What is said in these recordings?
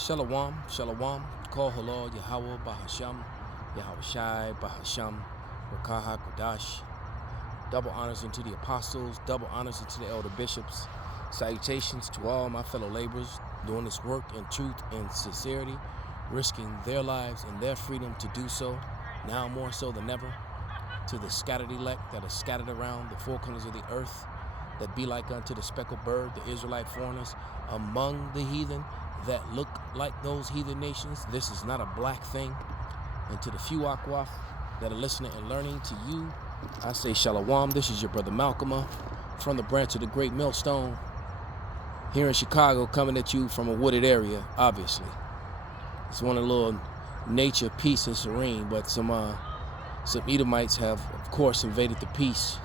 Shalom, Shalom, Kol Halal, Yahweh, Bahasham, Yahweh Shai, Bahasham, Rakaha, Kodash. Double honors into the apostles, double honors into the elder bishops. Salutations to all my fellow laborers doing this work in truth and sincerity, risking their lives and their freedom to do so, now more so than ever. To the scattered elect that are scattered around the four corners of the earth, that be like unto the speckled bird, the Israelite foreigners among the heathen that look like those heathen nations. This is not a black thing. And to the few Akwaf that are listening and learning, to you, I say Shalom. This is your brother Malcolm from the branch of the Great Millstone here in Chicago, coming at you from a wooded area, obviously. It's one of the little nature, peace, and serene, but some Edomites have, of course, invaded the peace.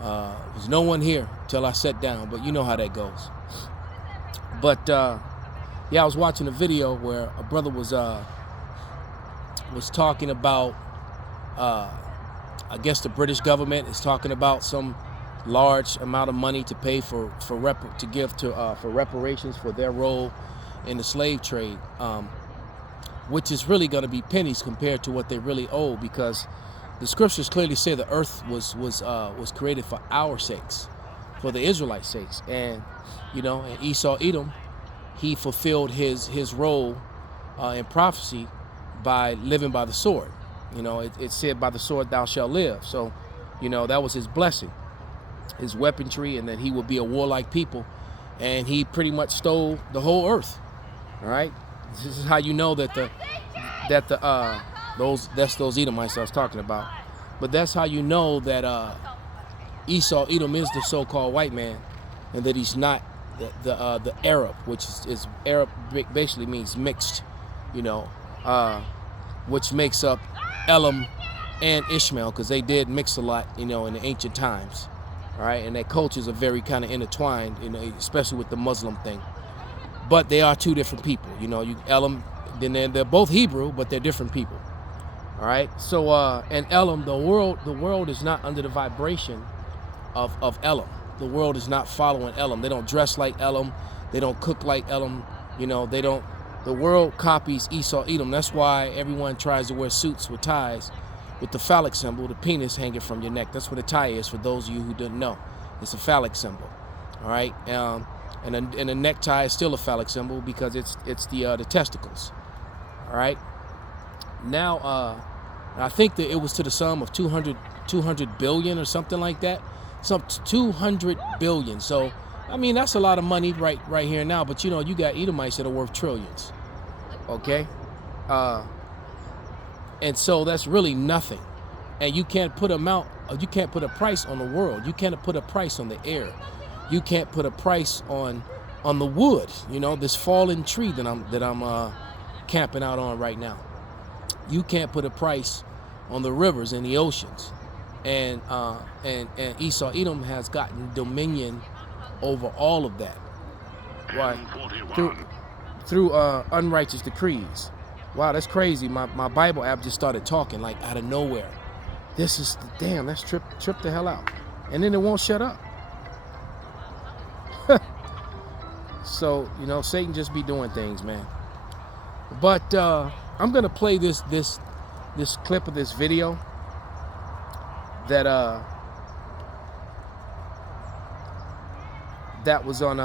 There's no one here till I sat down, but you know how that goes. But yeah, I was watching a video where a brother was talking about, I guess the British government is talking about some large amount of money to pay for reparations for their role in the slave trade, which is really going to be pennies compared to what they really owe, because the scriptures clearly say the earth was created for our sakes, for the Israelites' sakes. And you know, and Esau Edom, he fulfilled his role in prophecy by living by the sword. You know, it said, by the sword thou shalt live. So, you know, that was his blessing, his weaponry, and that he would be a warlike people. And he pretty much stole the whole earth. All right, this is how you know that those Edomites I was talking about. But that's how you know that Esau Edom is the so-called white man, and that he's not the Arab, which is Arab basically means mixed, you know, which makes up Elam and Ishmael, because they did mix a lot, you know, in the ancient times. All right, and their cultures are very kind of intertwined, you know, especially with the Muslim thing. But they are two different people, you know. Elam, then they're both Hebrew, but they're different people. All right, so and Elam, the world is not under the vibration of Elam. The world is not following Elam. They don't dress like Elam. They don't cook like Elam. You know, they don't. The world copies Esau Edom. That's why everyone tries to wear suits with ties, with the phallic symbol, the penis hanging from your neck. That's what a tie is, for those of you who didn't know. It's a phallic symbol. All right, and a necktie is still a phallic symbol because it's the testicles. All right. Now, I think that it was to the sum of 200 billion or something like that. Some 200 billion. So, I mean, that's a lot of money right here now. But you know, you got Edomites that are worth trillions. Okay, and so that's really nothing. And you can't put you can't put a price on the world. You can't put a price on the air. You can't put a price on the wood. You know, this fallen tree that I'm camping out on right now. You can't put a price on the rivers and the oceans. And Esau Edom has gotten dominion over all of that. Why? Through unrighteous decrees. Wow, that's crazy. My Bible app just started talking like out of nowhere. This is damn. That's trip the hell out. And then it won't shut up. So you know, Satan just be doing things, man. But I'm gonna play this clip of this video that was on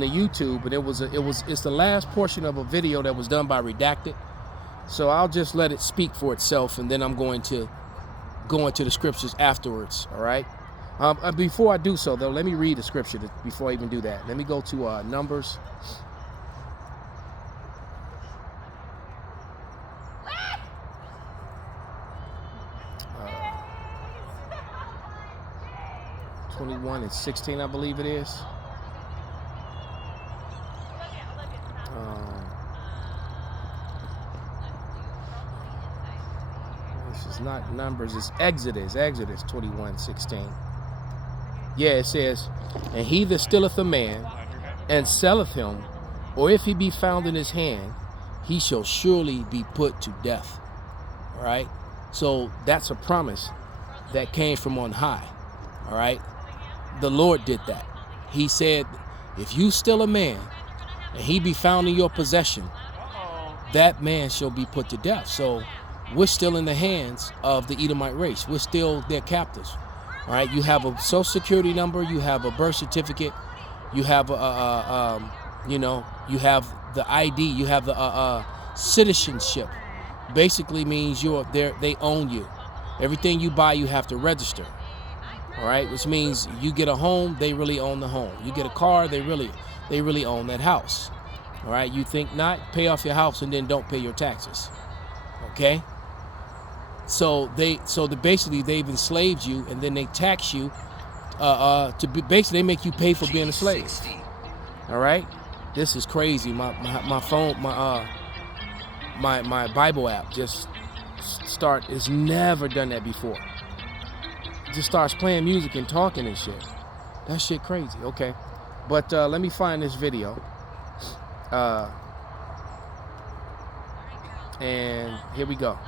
the YouTube, and it's the last portion of a video that was done by Redacted. So I'll just let it speak for itself, and then I'm going to go into the scriptures afterwards. All right. Before I do so, though, let me read the scripture before I even do that. Let me go to Numbers. Uh, 21 and 16, I believe it is. This is not Numbers, it's Exodus 21:16. Yeah, it says, and he that stealeth a man and selleth him, or if he be found in his hand, he shall surely be put to death. All right, so that's a promise that came from on high. All right, the Lord did that. He said if you still a man, and he be found in your possession, that man shall be put to death. So we're still in the hands of the Edomite race. We're still their captives. All right, you have a social security number, you have a birth certificate, you have you have the ID, you have the citizenship. Basically means they own you. Everything you buy, you have to register. All right, which means you get a home, they really own the home. You get a car, they really own that house. All right, you think not? Pay off your house and then don't pay your taxes. Okay. So basically they've enslaved you, and then they tax you basically they make you pay for being a slave. All right, this is crazy. My phone, my Bible app just it's never done that before. It just starts playing music and talking and shit. That shit crazy. Okay, but let me find this video. And here we go.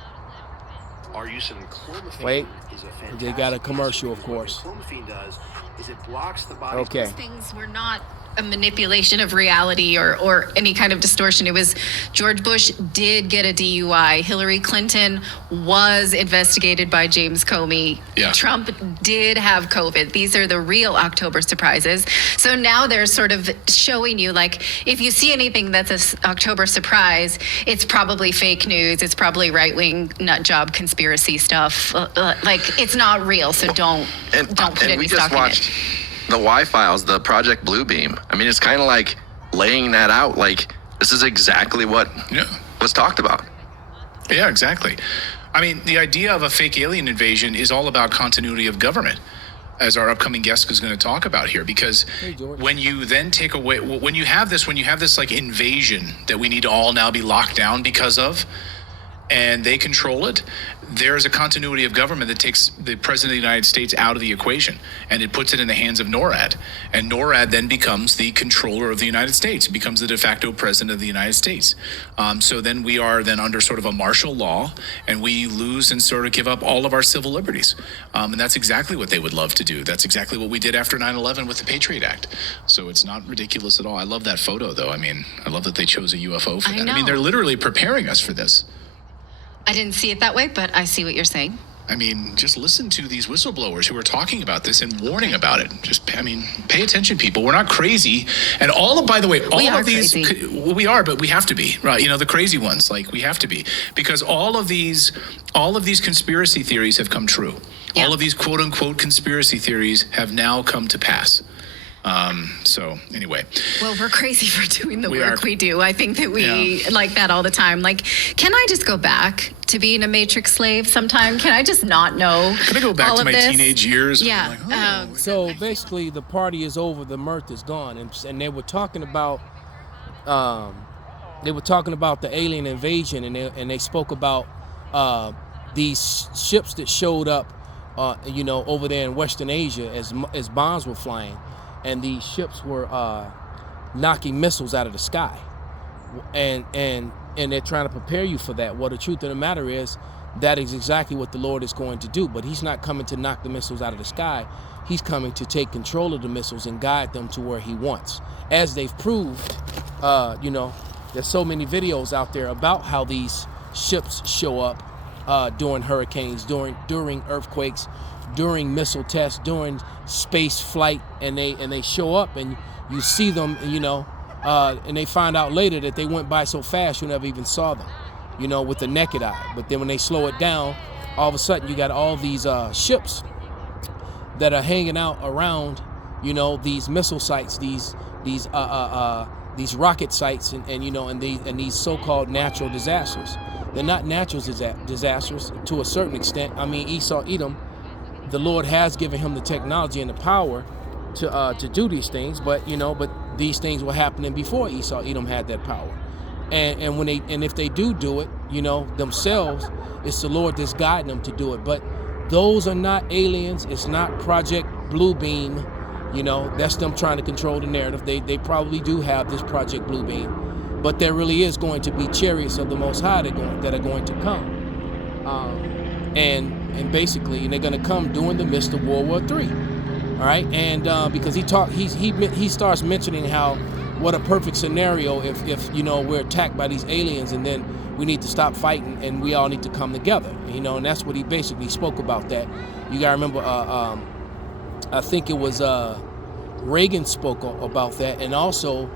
Our use of clomiphene Wait, is a fantastic they got a commercial, of course. What clomiphene does is it blocks the body's Okay. These things were not a manipulation of reality or any kind of distortion. It was George Bush did get a DUI. Hillary Clinton was investigated by James Comey. Yeah. Trump did have COVID. These are the real October surprises. So now they're sort of showing you, like, if you see anything that's an October surprise, it's probably fake news. It's probably right-wing nut job conspiracy stuff. Like, it's not real. So don't put and any we stock just in watched it. the Y files, the Project Bluebeam. I mean, it's kind of like laying that out. Like, this is exactly what was talked about. Yeah, exactly. I mean, the idea of a fake alien invasion is all about continuity of government, as our upcoming guest is going to talk about here. Because when you then take away, when you have this like invasion that we need to all now be locked down because of, and they control it, there's a continuity of government that takes the president of the United States out of the equation, and it puts it in the hands of NORAD. And NORAD then becomes the controller of the United States, becomes the de facto president of the United States. So then we are then under sort of a martial law, and we lose and sort of give up all of our civil liberties. And that's exactly what they would love to do. That's exactly what we did after 9/11 with the Patriot Act. So it's not ridiculous at all. I love that photo, though. I mean, I love that they chose a UFO for that. I mean, they're literally preparing us for this. I didn't see it that way, but I see what you're saying. I mean, just listen to these whistleblowers who are talking about this and warning about it. Pay attention, people. We're not crazy. And by the way, all of these, well, we are, but we have to be, right? You know, the crazy ones, like, we have to be, because all of these conspiracy theories have come true. Yeah. All of these quote unquote conspiracy theories have now come to pass. So anyway. Well, we're crazy for doing the work we do. I think that we like that all the time. Like, can I just go back to being a Matrix slave sometime? Can I just not know? Can I go back to my teenage years? Yeah. Like, So basically, the party is over, the mirth is gone, and they were talking about the alien invasion, and they spoke about these ships that showed up, over there in Western Asia as bombs were flying. And these ships were knocking missiles out of the sky, and they're trying to prepare you for that. Well, the truth of the matter is, that is exactly what the Lord is going to do. But He's not coming to knock the missiles out of the sky. He's coming to take control of the missiles and guide them to where He wants. As they've proved, there's so many videos out there about how these ships show up during hurricanes, during earthquakes, during missile tests, during space flight, and they show up, and you see them, and they find out later that they went by so fast you never even saw them, with the naked eye. But then when they slow it down, all of a sudden you got all these ships that are hanging out around, these missile sites, these rocket sites, and these so-called natural disasters. They're not natural disasters to a certain extent. I mean, Esawv, Edom, the Lord has given him the technology and the power to do these things, but these things were happening before Esawv, Edom had that power. And if they do it, themselves, it's the Lord that's guiding them to do it. But those are not aliens. It's not Project Bluebeam. That's them trying to control the narrative. They probably do have this Project Bluebeam, but there really is going to be chariots of the Most High that are going to come. And basically, they're going to come during the midst of World War III. All right, and because he starts mentioning how what a perfect scenario if you know we're attacked by these aliens, and then we need to stop fighting and we all need to come together, you know, and that's what he basically spoke about. That you gotta remember. I think it was Reagan spoke about that, and also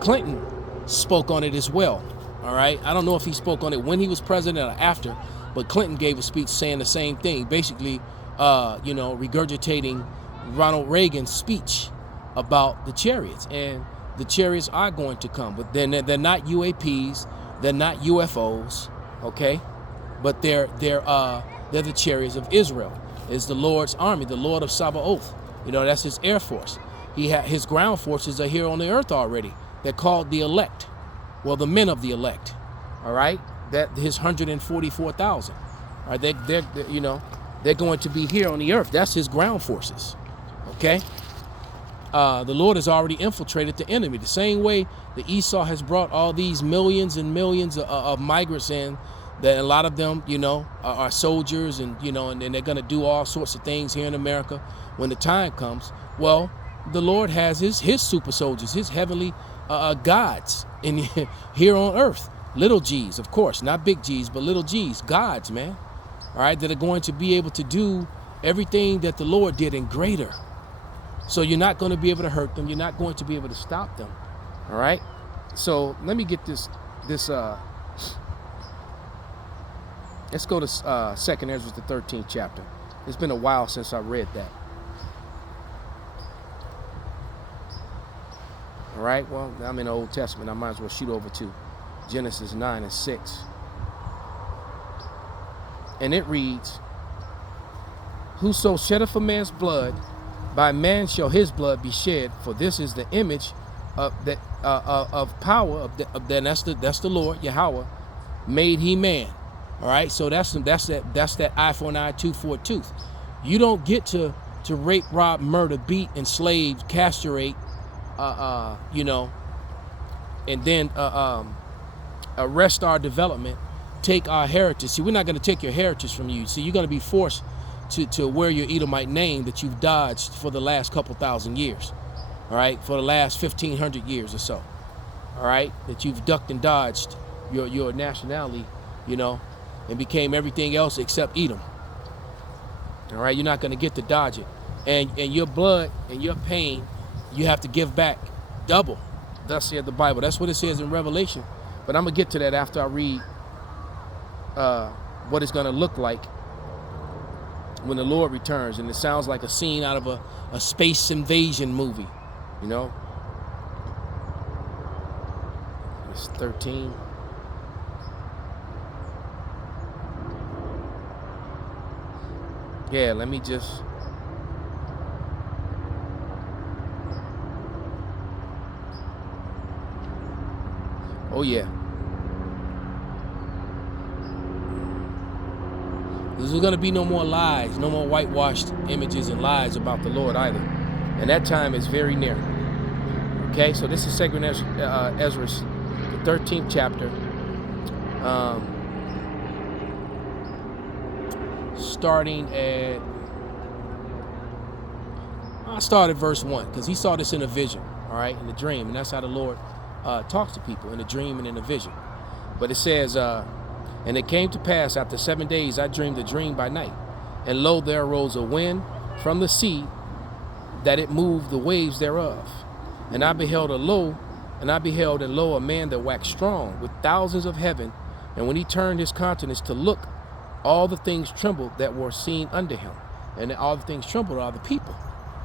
Clinton spoke on it as well. All right, I don't know if he spoke on it when he was president or after, but Clinton gave a speech saying the same thing, basically, you know, regurgitating Ronald Reagan's speech about the chariots. And the chariots are going to come, but then they're not UAPs, they're not UFOs, okay? But they're the chariots of Israel. It's the Lord's army, the Lord of Sabaoth. You know, that's his air force. His ground forces are here on the earth already. They're called the elect. Well, the men of the elect. All right, that his 144,000. All right, they're you know, they're going to be here on the earth. That's his ground forces. Okay. The Lord has already infiltrated the enemy. The same way the Esau has brought all these millions and millions of migrants in, that a lot of them, you know, are soldiers, and you know, and they're going to do all sorts of things here in America when the time comes. Well, the Lord has his super soldiers, his heavenly gods in here on earth. Little G's, of course, not big G's, but little G's, gods, man. All right, that are going to be able to do everything that the Lord did and greater. So you're not going to be able to hurt them. You're not going to be able to stop them. All right. So let me get this. Let's go to 2nd Ezra, the 13th chapter. It's been a while since I read that. All right. Well, I'm in the Old Testament. I might as well shoot over to Genesis 9 and 6. And it reads, "Whoso sheddeth a man's blood, by man shall his blood be shed, for this is the image of that of power of that's the Lord Yahweh made he man." All right, so that's that eye for an eye, tooth for a tooth. You don't get to rape, rob, murder, beat, enslave, castrate, you know, and then arrest our development, take our heritage. See, we're not going to take your heritage from you. See, you're going to be forced to wear your Edomite name that you've dodged for the last couple thousand years. All right, for the last 1,500 years or so. All right, that you've ducked and dodged your nationality, you know, and became everything else except Edom. All right, you're not going to get to dodge it. And your blood and your pain, you have to give back double. Thus saith the Bible. That's what it says in Revelation. But I'm going to get to that after I read what it's going to look like when the Lord returns. And it sounds like a scene out of a space invasion movie, you know. It's 13. Yeah, let me just... Oh, yeah. There's going to be no more lies, no more whitewashed images and lies about the Lord either. And that time is very near. Okay, so this is 2nd Ezra, the 13th chapter. Starting at... I'll start at verse 1, because he saw this in a vision, all right, in a dream. And that's how the Lord talks to people, in a dream and in a vision. But it says... And it came to pass after 7 days, I dreamed a dream by night. And lo, there arose a wind from the sea, that it moved the waves thereof. And I beheld and lo, a man that waxed strong with thousands of heaven. And when he turned his countenance to look, all the things trembled that were seen under him. And all the things trembled are the people.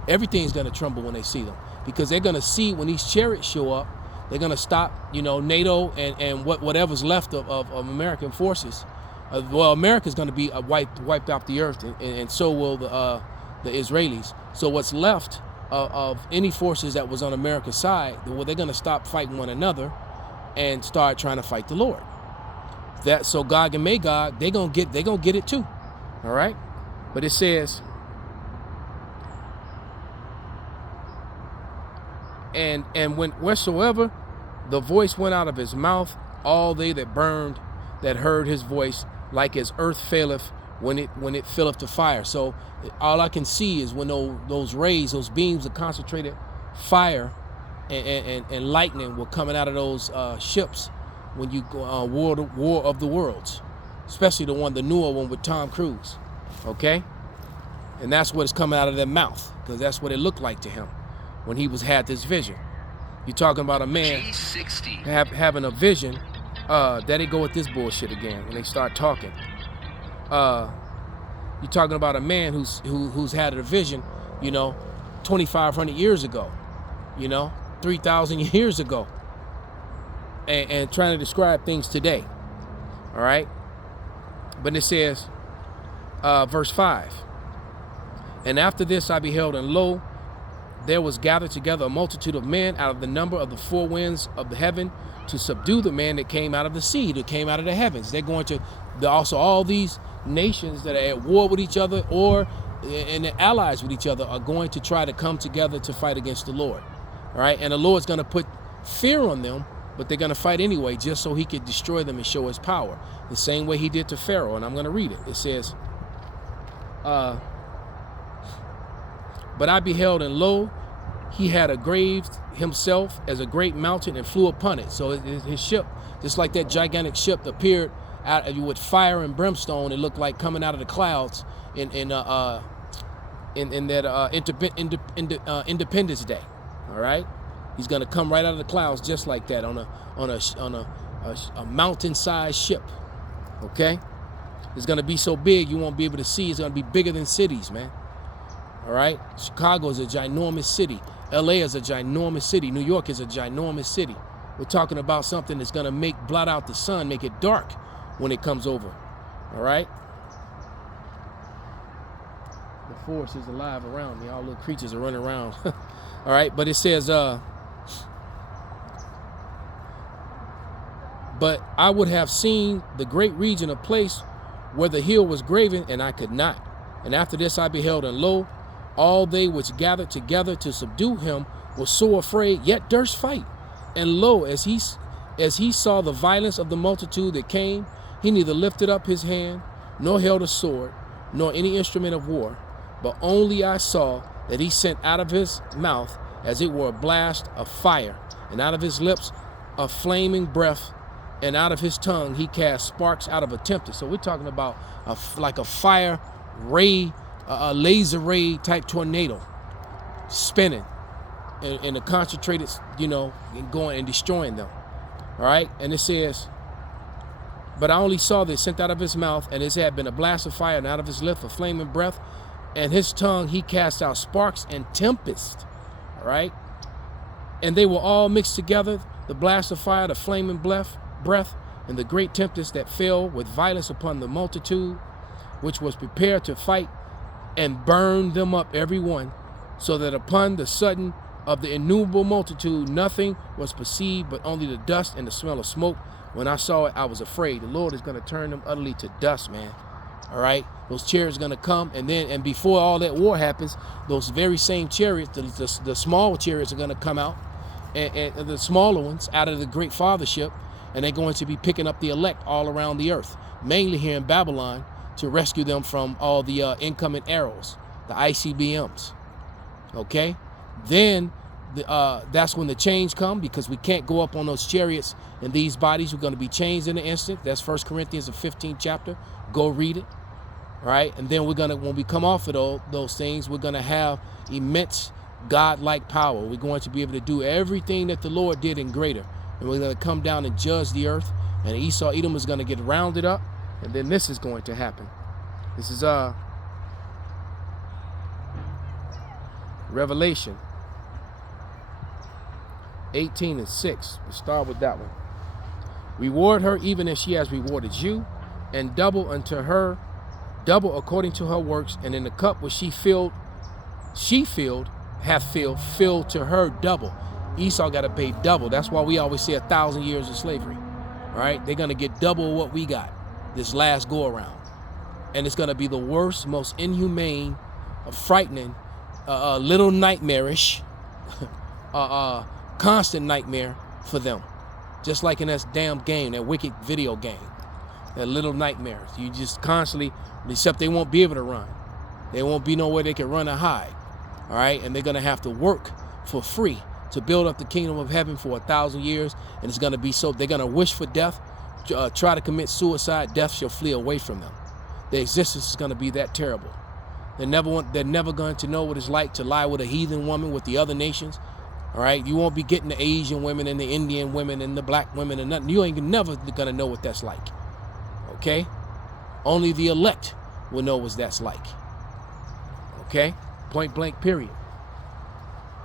Everything's going to tremble when they see them, because they're going to see when these chariots show up. They're going to stop, you know, NATO and whatever's left of American forces. Well, America's going to be wiped off the earth, and so will the Israelis. So what's left of any forces that was on America's side, well, they're going to stop fighting one another and start trying to fight the Lord. So Gog and Magog, they're gonna get it too. All right, but it says, and when wheresoever the voice went out of his mouth, all they that burned that heard his voice, like as earth faileth when it filleth to fire. So all I can see is when those rays, those beams of concentrated fire and lightning were coming out of those ships when you go War of the Worlds, especially the newer one with Tom Cruise, okay? And that's what is coming out of their mouth, because that's what it looked like to him when he had this vision. You're talking about a man having a vision. There they go with this bullshit again when they start talking. You're talking about a man who's had a vision, 2,500 years ago, 3,000 years ago, and trying to describe things today. All right. But it says, verse 5. And after this I beheld, and lo, there was gathered together a multitude of men out of the number of the four winds of the heaven to subdue the man that came out of the sea, that came out of the heavens. They're going to, also all these nations that are at war with each other and they're allies with each other are going to try to come together to fight against the Lord. All right. And the Lord's going to put fear on them, but they're going to fight anyway, just so he could destroy them and show his power. The same way he did to Pharaoh. And I'm going to read it. It says, but I beheld, and lo, he had engraved himself as a great mountain and flew upon it. So his ship, just like that gigantic ship, appeared out with fire and brimstone. It looked like coming out of the clouds in that Independence Day. All right, he's gonna come right out of the clouds just like that on a mountain-sized ship. Okay, it's gonna be so big you won't be able to see. It's gonna be bigger than cities, man. All right, Chicago is a ginormous city. LA is a ginormous city. New York is a ginormous city. We're talking about something that's gonna blot out the sun, make it dark when it comes over. All right. The force is alive around me. All little creatures are running around. All right, but it says, but I would have seen the great region, a place where the hill was graven, and I could not. And after this I beheld, and lo, all they which gathered together to subdue him were so afraid, yet durst fight. And lo, as he saw the violence of the multitude that came, he neither lifted up his hand, nor held a sword, nor any instrument of war, but only I saw that he sent out of his mouth as it were a blast of fire, and out of his lips a flaming breath, and out of his tongue he cast sparks out of a tempest. So we're talking about like a fire ray, a laser ray type tornado spinning in a concentrated, and going and destroying them. All right, and it says, but I only saw this sent out of his mouth, and his had been a blast of fire, and out of his lips a flaming breath, and his tongue he cast out sparks and tempest. All right, and they were all mixed together, the blast of fire, the flaming breath, and the great tempest that fell with violence upon the multitude, which was prepared to fight, and burned them up every one, so that upon the sudden of the innumerable multitude nothing was perceived but only the dust and the smell of smoke. When I saw it, I was afraid. The Lord is going to turn them utterly to dust, man. All right, those chariots are going to come, and before all that war happens, those very same chariots, the small chariots are going to come out, and the smaller ones out of the great fathership, and they're going to be picking up the elect all around the earth, mainly here in Babylon, to rescue them from all the incoming arrows, the ICBMs. Okay, then that's when the change come, because we can't go up on those chariots and these bodies. We're going to be changed in an instant. That's 1 Corinthians, the 15th chapter. Go read it. All right, and then when we come off of those things, we're going to have immense God-like power. We're going to be able to do everything that the Lord did and greater, and we're going to come down and judge the earth. And Esau, Edom is going to get rounded up, and then this is going to happen. This is Revelation 18:6. We'll start with that one. Reward her even as she has rewarded you, and double unto her, double according to her works, and in the cup which she filled, filled to her double. Esau got to pay double. That's why we always say 1,000 years of slavery. All right, they're going to get double what we got this last go around. And it's going to be the worst, most inhumane, frightening, little nightmarish, constant nightmare for them. Just like in that damn game, that wicked video game. They're little nightmares. You just constantly, except they won't be able to run. There won't be nowhere they can run or hide. All right, and they're gonna have to work for free to build up the kingdom of heaven for 1,000 years, and it's gonna be so. They're gonna wish for death, try to commit suicide. Death shall flee away from them. Their existence is gonna be that terrible. They're never going to know what it's like to lie with a heathen woman with the other nations. All right, you won't be getting the Asian women and the Indian women and the black women and nothing. You ain't never gonna know what that's like. Okay, only the elect will know what that's like. Okay, point blank, period.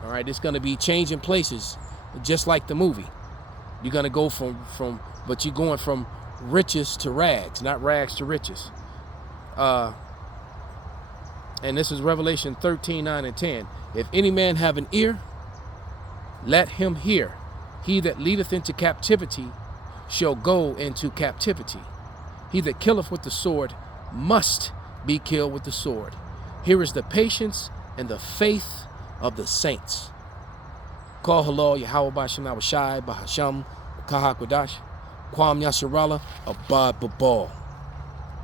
All right, it's gonna be changing places, just like the movie. You're gonna go but you're going from riches to rags, not rags to riches. And this is Revelation 13:9 and 10. If any man have an ear, let him hear. He that leadeth into captivity shall go into captivity. He that killeth with the sword must be killed with the sword. Here is the patience and the faith of the saints. Call halal Yahweh Basham Awashai Bahasham Kahakwadash Kwam Yasharala Abad Babal.